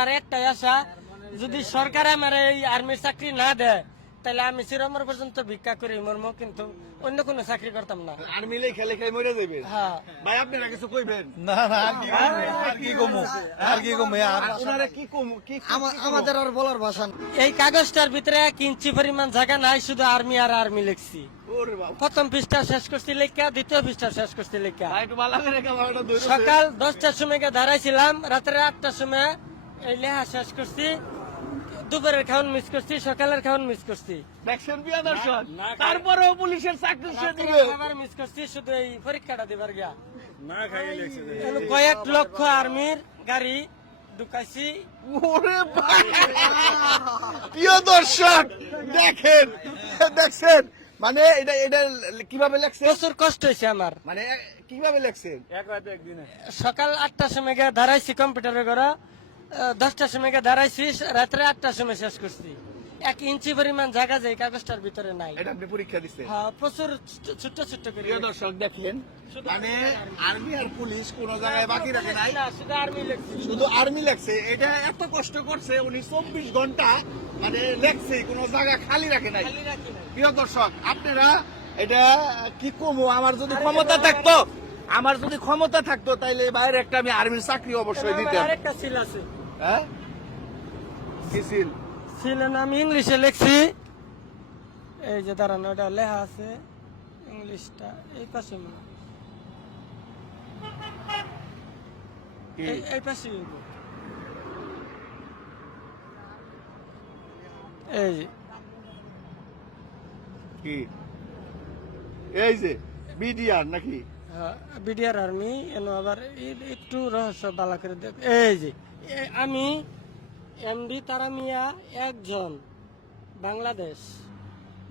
আর একটাই আশা, যদি সরকার আমার এই আর্মির চাকরি না দেয় তাহলে আমি চিরমর পর্যন্ত ভিক্ষা করি মরমো, কিন্তু অন্য কোনো চাকরি করতাম না। আর্মি খেলে খাই মরে যাবে। হ্যাঁ ভাই আপনারা কিছু কইবেন? না না আর কি কমু ওনারা কি কম কি আমাদের আর বলার ভাষা নেই। এই কাগজটার ভিতরে 1 ইঞ্চি পরিমাণ জায়গা নাই, শুধু আর্মি আর আর্মি লিখছি। ওরে বাবা, প্রথম পৃষ্ঠা শেষ করছি লেখা, দ্বিতীয় পৃষ্ঠা শেষ করছি লেখা। ভাই একটু ভালো করে ক্যামেরাটা ধরুন। সকাল 10টার সময় দাঁড়াইছিলাম, রাত্রে 8টার সময় এই লেখা শেষ করছি। দুপুরের খাওয়ান মিস করছি, সকালের খাওয়ান মিস করছি, দেখছেন প্রিয় দর্শক, তারপরেও পুলিশের চাকরি সে দিবে। খাবার মিস করছি, শুধু এই পরীক্ষাটা দিবার গিয়া না খাইয়ে লেখছে। কয়েক লক্ষ আর্মির গাড়ি ঢুকাইছি। ওরে ভাই, প্রিয় দর্শক দেখেন, দেখছেন মানে এটা এটা কিভাবে লেখছে, প্রচুর কষ্ট হয়েছে আমার। মানে কিভাবে লেখছেন? সকাল 8টার সময় গিয়ে দাঁড়াইছি কম্পিউটারে ঘরে, 10টার সময় গিয়ে দাঁড়াইছি, রাত্রে 8টার সময় শেষ করছি। 1 ইঞ্চি পরিমাণ জায়গা যে কাগজটার ভিতরে নাই। এটা আপনি পরীক্ষা দিচ্ছেন? হ্যাঁ, প্রচুর ছোট্ট ছোট্ট করে। প্রিয় দর্শক দেখলেন, মানে আর্মি আর পুলিশ কোন জায়গায় বাকি রাখে নাই, না, শুধু আর্মি লিখছি। শুধু আর্মি লেখছে। এটা এত কষ্ট করছে উনি, 24 ঘন্টা মানে লেখছে, কোন জায়গা খালি রাখে নাই। খালি রাখি নাই। প্রিয় দর্শক আপনারা এটা কি কমো, আমার যদি ক্ষমতা থাকতো, আমার যদি ক্ষমতা থাকতো তাইলে বাইরে একটা আমি আর্মির চাকরি অবশ্যই দিতাম। আরেকটা সিল আছে। হ্যাঁ কি সিল? সিলের নাম ইংলিশে লিখছি, এই যে দাঁড়ান, ওটা লেখা আছে ইংলিশটা এই পাশে মনে হয়। এই পাশে হইব। এই যে কি এই যে বিডিআর নাকি? বিডিআর আর্মি, এনো আবার একটু রহস্য বালা করে দেখ। এই যে আমি এমডি তারা মিয়া, একজন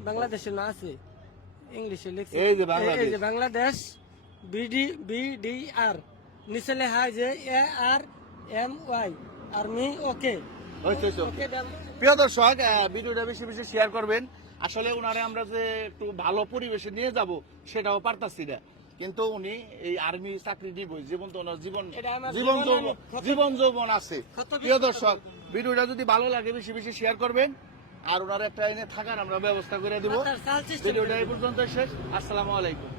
বাংলাদেশে না আছে, ইংলিশে লিখছে। এই যে বাংলাদেশ। এই যে বাংলাদেশ বিডিআর, নিচে লেখা যে ARMY আর্মি। ওকে ওকে দেন। প্রিয় দর্শক, ভিডিওটা বেশি বেশি শেয়ার করবেন। আসলে উনারে আমরা যে একটু ভালো পরিবেশে নিয়ে যাব সেটাও পারতাছি না, কিন্তু উনি এই আর্মি চাকরি দিবই, জীবন তো ওনার জীবন এটা আমার জীবন জীবন, যৌবন আমি জীবন যৌবন আছে। ক্ষত প্রিয় বিক্ষত দর্শক, ভিডিওটা যদি ভালো লাগে বেশি বেশি শেয়ার করবেন, আর ওনার একটা এনে থাকার আমরা ব্যবস্থা করে দিব। মাথার চাল system ভিডিওটা এই পর্যন্ত শেষ। আসসালামু আলাইকুম।